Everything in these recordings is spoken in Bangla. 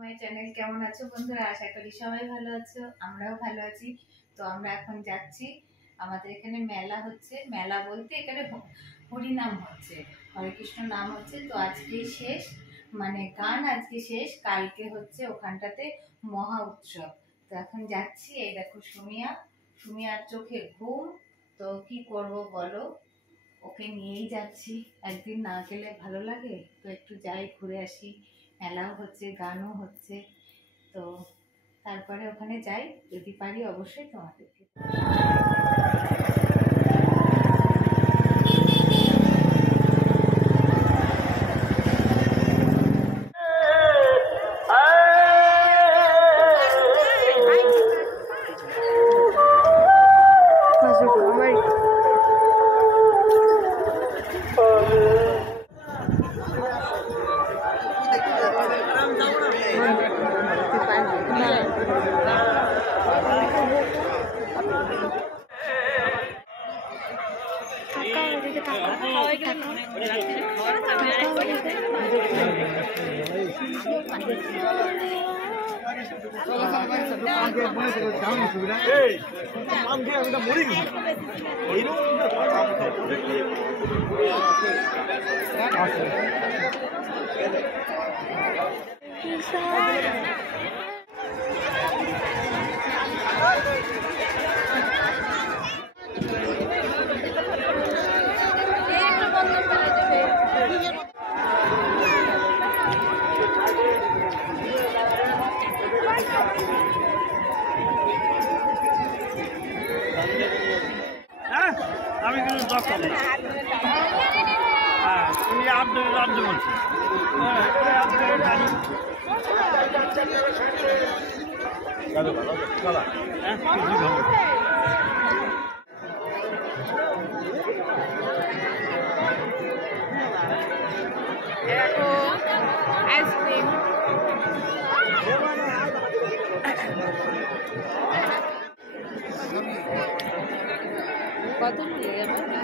মাই চ্যানেল কেমন আছো বন্ধুরা? আশা করি সবাই ভালো আছো, আমরাও ভালো আছি। তো আমরা এখন যাচ্ছি, আমাদের এখানে মেলা হচ্ছে। মেলা বলতে এখানে হরিনাম হচ্ছে, হরে কৃষ্ণ নাম হচ্ছে। তো আজকে শেষ, মানে গান আজকে শেষ, কালকে হচ্ছে ওখানটাতে মহা উৎসব। তো এখন যাচ্ছি। এই দেখো সুমিয়ার চোখে ঘুম। তো কি করব বলো, ওকে নিয়েই যাচ্ছি। একদিন না গেলে ভালো লাগে, তো একটু যাই, ঘুরে আসি। মেলাও হচ্ছে, গানও হচ্ছে। তো তারপরে ওখানে যাই, যদি পারি অবশ্যই তোমাদেরকে। আমি কিন্তু দশম না, তুমি রাজ্য বলছি। আইসক্রিম কত নিয়ে যাবে?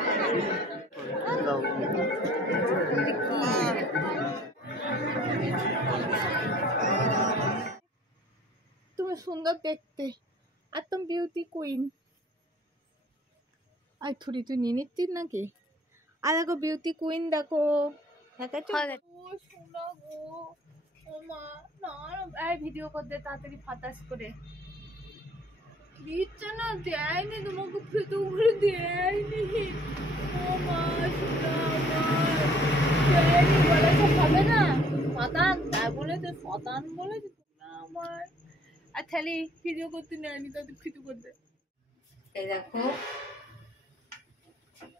তুমি সুন্দর দেখতে, আর তুমি বিউটি কুইন। আর থুড়ি তুই নিয়ে নিচ্ছিস নাকি? আর দেখো বিউটি কুইন, দেখো ভিডিও করতে তাড়াতাড়ি ফাতাস করে দিচ্ছে না, দেয়নি তোমাকে, ফেটো করে দেয়নি। ও মা সোনা আমার দেয়নি, বলেছে হবে না, শতান তাই বলেছে, শতান বলেছে না আমার। আর তাহলে ভিডিও করতে নেয়নি, তাদের ভিডিও করতে। এই দেখো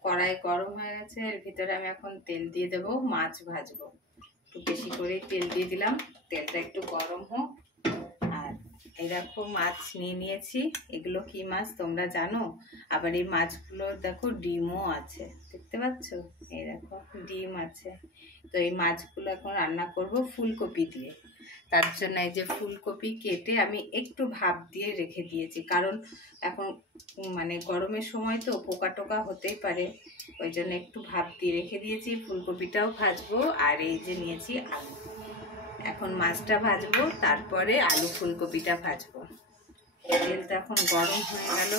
কড়াই গরম হয়ে গেছে, এর ভিতরে আমি এখন তেল দিয়ে দেবো, মাছ ভাজবো। একটু বেশি করে তেল দিয়ে দিলাম, তেলটা একটু গরম হোক। আর এই দেখো মাছ নিয়ে নিয়েছি, এগুলো কি মাছ তোমরা জানো? আবার এই মাছগুলো দেখো ডিমও আছে, দেখতে পাচ্ছ? এই দেখো ডিম আছে। তো এই মাছগুলো এখন রান্না করব ফুলকপি দিয়ে। তার জন্য এই যে ফুলকপি কেটে আমি একটু ভাপ দিয়ে রেখে দিয়েছি, কারণ এখন মানে গরমের সময় তো পোকা টোকা হতেই পারে, ওই জন্য একটু ভাপ দিয়ে রেখে দিয়েছি। ফুলকপিটাও ভাজবো, আর এই যে নিয়েছি আলু। এখন মাছটা ভাজবো, তারপরে আলু ফুলকপিটা ভাজবো। তেলটা এখন গরম হয়ে গেল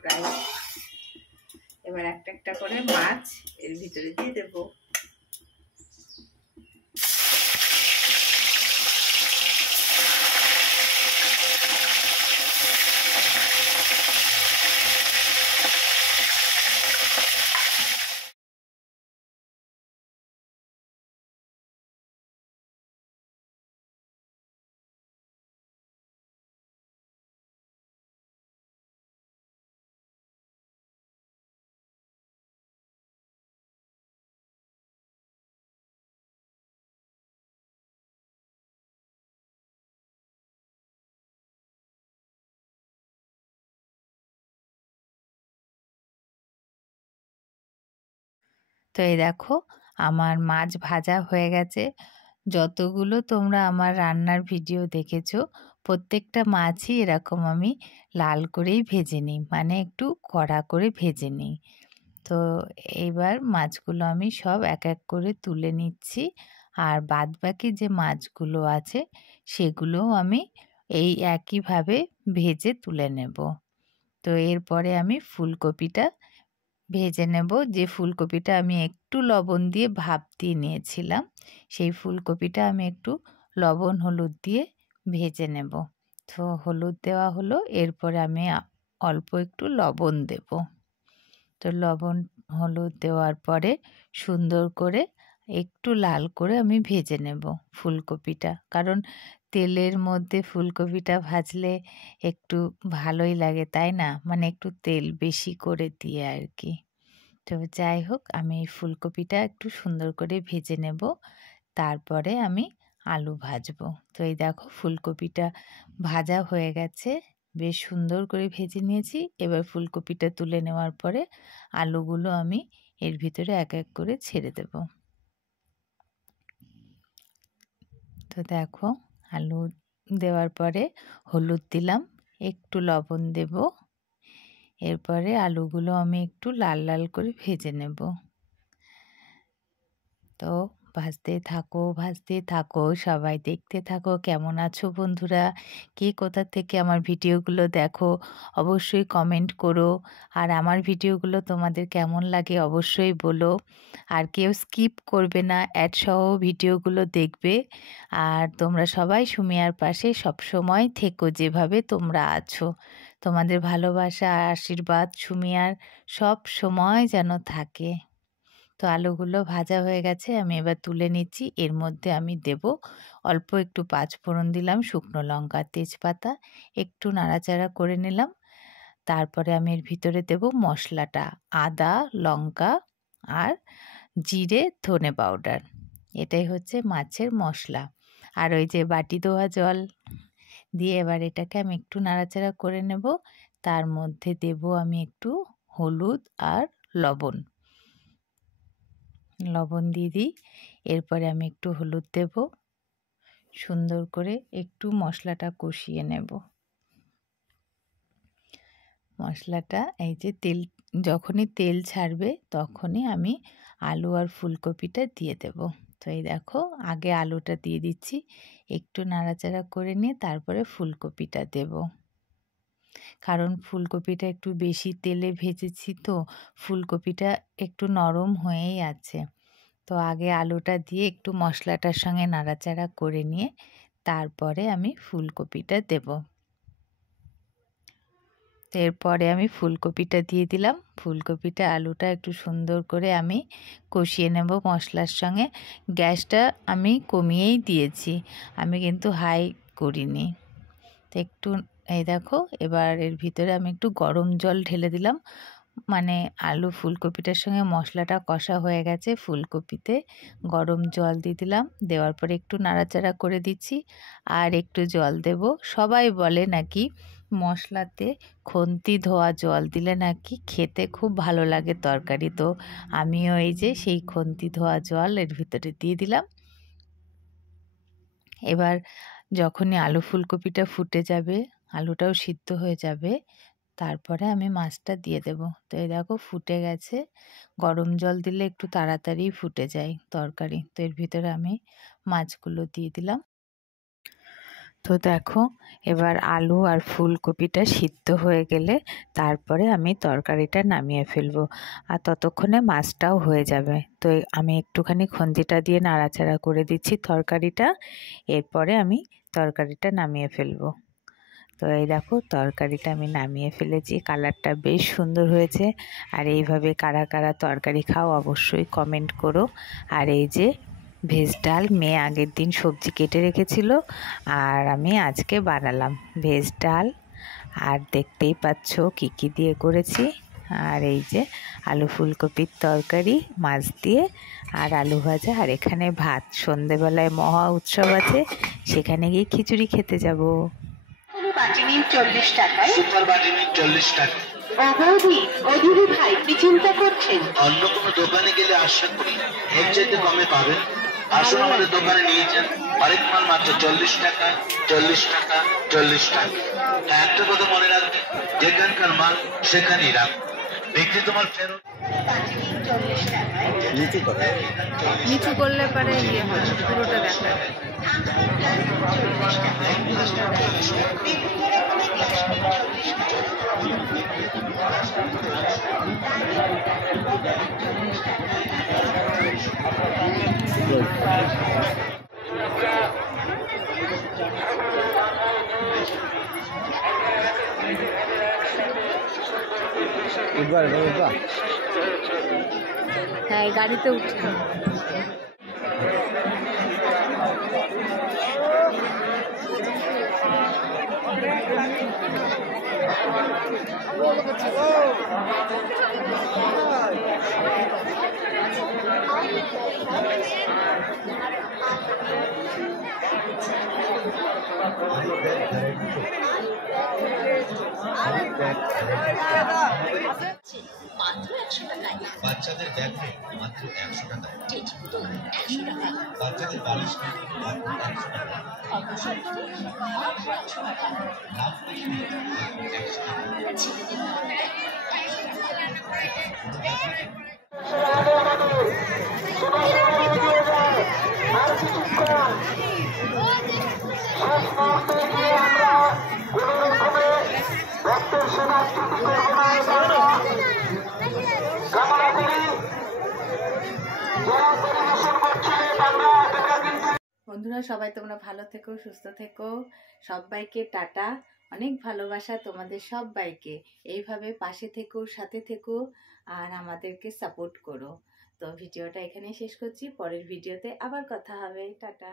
প্রায়। এবার একটা একটা করে মাছ এর ভিতরে দিয়ে দেবো। তো এই দেখো আমার মাছ ভাজা হয়ে গেছে। যতগুলো তোমরা আমার রান্নার ভিডিও দেখেছো, প্রত্যেকটা মাছই এরকম আমি লাল করেই ভেজে নিই, মানে একটু কড়া করে ভেজে নিই। তো এইবার মাছগুলো আমি সব এক এক করে তুলে নিচ্ছি। আর বাদবাকি যে মাছগুলো আছে সেগুলোও আমি এই একইভাবে ভেজে তুলে নেব। তো এরপরে আমি ফুলকপিটা ভেজে নেব। যে ফুলকপিটা আমি একটু লবণ দিয়ে ভাপ দিয়ে নিয়েছিলাম, সেই ফুলকপিটা আমি একটু লবণ হলুদ দিয়ে ভেজে নেব। তো হলুদ দেওয়া হলো, এরপরে আমি অল্প একটু লবণ দেব। তো লবণ হলুদ দেওয়ার পরে সুন্দর করে একটু লাল করে আমি ভেজে নেব ফুলকপিটা, কারণ তেলের মধ্যে ফুলকপিটা ভাজলে একটু ভালোই লাগে, তাই না? মানে একটু তেল বেশি করে দিয়ে আর কি। তো যাই হোক, আমি এই ফুলকপিটা একটু সুন্দর করে ভেজে নেব, তারপরে আমি আলু ভাজবো। তো এই দেখো ফুলকপিটা ভাজা হয়ে গেছে, বেশ সুন্দর করে ভেজে নিয়েছি। এবার ফুলকপিটা তুলে নেওয়ার পরে আলুগুলো আমি এর ভিতরে এক এক করে ছেড়ে দেব। তো দেখো আলু দেওয়ার পরে হলুদ দিলাম, একটু লবণ দেব, এরপরে আলুগুলো আমি একটু লাল লাল করে ভেজে নেব। তো ভাজতে থাকো, সবাই দেখতে থাকো। কেমন আছো বন্ধুরা? কে কোথা থেকে আমার ভিডিওগুলো দেখো অবশ্যই কমেন্ট করো। আর আমার ভিডিওগুলো তোমাদের কেমন লাগে অবশ্যই বলো। আর কেউ স্কিপ করবে না, অ্যাড সহ ভিডিওগুলো দেখবে। আর তোমরা সবাই সুমিয়ার পাশে সবসময় থেকো, যেভাবে তোমরা আছো। তোমাদের ভালোবাসা আর আশীর্বাদ সুমিয়ার সব সময় যেন থাকে। তো আলুগুলো ভাজা হয়ে গেছে, আমি এবার তুলে নিচ্ছি। এর মধ্যে আমি দেব অল্প একটু পাঁচফোড়ন দিলাম, শুকনো লঙ্কা, তেজপাতা, একটু নাড়াচাড়া করে নিলাম। তারপরে আমি এর ভিতরে দেব মশলাটা, আদা, লঙ্কা আর জিরে, ধনে পাউডার। এটাই হচ্ছে মাছের মশলা। আর ওই যে বাটি ধোয়া জল দিয়ে এবার এটাকে আমি একটু নাড়াচাড়া করে নেব। তার মধ্যে দেব আমি একটু হলুদ আর লবণ দিয়ে দিই। এরপরে আমি একটু হলুদ দেব, সুন্দর করে একটু মশলাটা কষিয়ে নেব। মশলাটা এই যে যখনই তেল ছাড়বে তখনই আমি আলু আর ফুলকপিটা দিয়ে দেব। তো এই দেখো আগে আলুটা দিয়ে দিচ্ছি, একটু নাড়াচাড়া করে নিয়ে তারপরে ফুলকপিটা দেব। কারণ ফুলকপিটা একটু বেশি তেলে ভেজেছি, তো ফুলকপিটা একটু নরম হয়েই আছে। তো আগে আলুটা দিয়ে একটু মশলাটার সঙ্গে নাড়াচাড়া করে নিয়ে তারপরে আমি ফুলকপিটা দেব। এরপরে আমি ফুলকপিটা দিয়ে দিলাম। ফুলকপিটা আলুটা একটু সুন্দর করে আমি কষিয়ে নেব মশলার সঙ্গে। গ্যাসটা আমি কমিয়েই দিয়েছি, আমি কিন্তু হাই করিনি। তো একটু এই দেখো এবার এর ভিতরে আমি একটু গরম জল ঢেলে দিলাম। মানে আলু ফুলকপিটার সঙ্গে মশলাটা কষা হয়ে গেছে, ফুলকপিতে গরম জল দিয়ে দিলাম। দেওয়ার পরে একটু নাড়াচাড়া করে দিচ্ছি আর একটু জল দেব। সবাই বলে নাকি মশলাতে খুন্তি ধোয়া জল দিলে নাকি খেতে খুব ভালো লাগে তরকারি। তো আমিও এই যে সেই খুন্তি ধোয়া জল এর ভিতরে দিয়ে দিলাম। এবার যখনই আলু ফুলকপিটা ফুটে যাবে, আলুটাও সিদ্ধ হয়ে যাবে, তারপরে আমি মাছটা দিয়ে দেব। তো এই দেখো ফুটে গেছে। গরম জল দিলে একটু তাড়াতাড়ি ফুটে যায় তরকারি। তো এর ভিতরে আমি মাছগুলো দিয়ে দিলাম। তো দেখো এবার আলু আর ফুলকপিটা সিদ্ধ হয়ে গেলে তারপরে আমি তরকারিটা নামিয়ে ফেলবো, আর ততক্ষণে মাছটাও হয়ে যাবে। তো আমি একটুখানি খন্তিটা দিয়ে নাড়াচাড়া করে দিচ্ছি তরকারিটা, এরপরে আমি তরকারিটা নামিয়ে ফেলবো। তো এই দেখো তরকারিটা আমি নামিয়ে ফেলেছি, কালারটা বেশ সুন্দর হয়েছে। আর এইভাবে কারা কারা তরকারি খাও অবশ্যই কমেন্ট করো। আর এই যে ভেজ ডাল, মেয়ে আগের দিন সবজি কেটে রেখেছিল আর আমি আজকে বানালাম ভেজ ডাল। আর দেখতেই পাচ্ছ কী কী দিয়ে করেছি। আর এই যে আলু ফুলকপির তরকারি, মাছ দিয়ে আর আলু ভাজা, আর এখানে ভাত। সন্ধেবেলায় মহা উৎসব আছে, সেখানে গিয়ে খিচুড়ি খেতে যাব। বাটি নিন 40 টাকায়। সুপার বাটি নিন 40 টাকা। ও বৌদি, ও দিদি ভাই, কি চিন্তা করছেন? অন্য কোনো দোকানে গেলে আশা করি এর চাইতে কমে পাবেন। আসুন আমাদের দোকানে নিয়ে যান, বাড়ির মাল মাত্র 40 টাকা, 40 টাকা, 40 টাকা। একটা কথা মনে রাখবেন, যেখানকার মাল সেখানেই রাখুন, বিক্রি তোমার ফেরত। বাটি নিন 40 টাকায়। নিচু করলে পরে ইয়ে হবে, পুরোটা দেখা যাবে। হ্যাঁ, গাড়িতে উঠে বাচ্চাদের ব্যাগ মাত্র 100 টাকায়, বাচ্চাদের বালিশ মাত্র 100 টাকা, লাভ বন্ধুরা, সবাই তোমরা ভালো থেকো, সুস্থ থেকো। সবাইকে টাটা, অনেক ভালোবাসা তোমাদের সবাইকে। এইভাবে পাশে থেকো, সাথে থেকো, আর আমাদেরকে সাপোর্ট করো। তো ভিডিওটা এখানে শেষ করছি, পরের ভিডিওতে আবার কথা হবে। টাটা।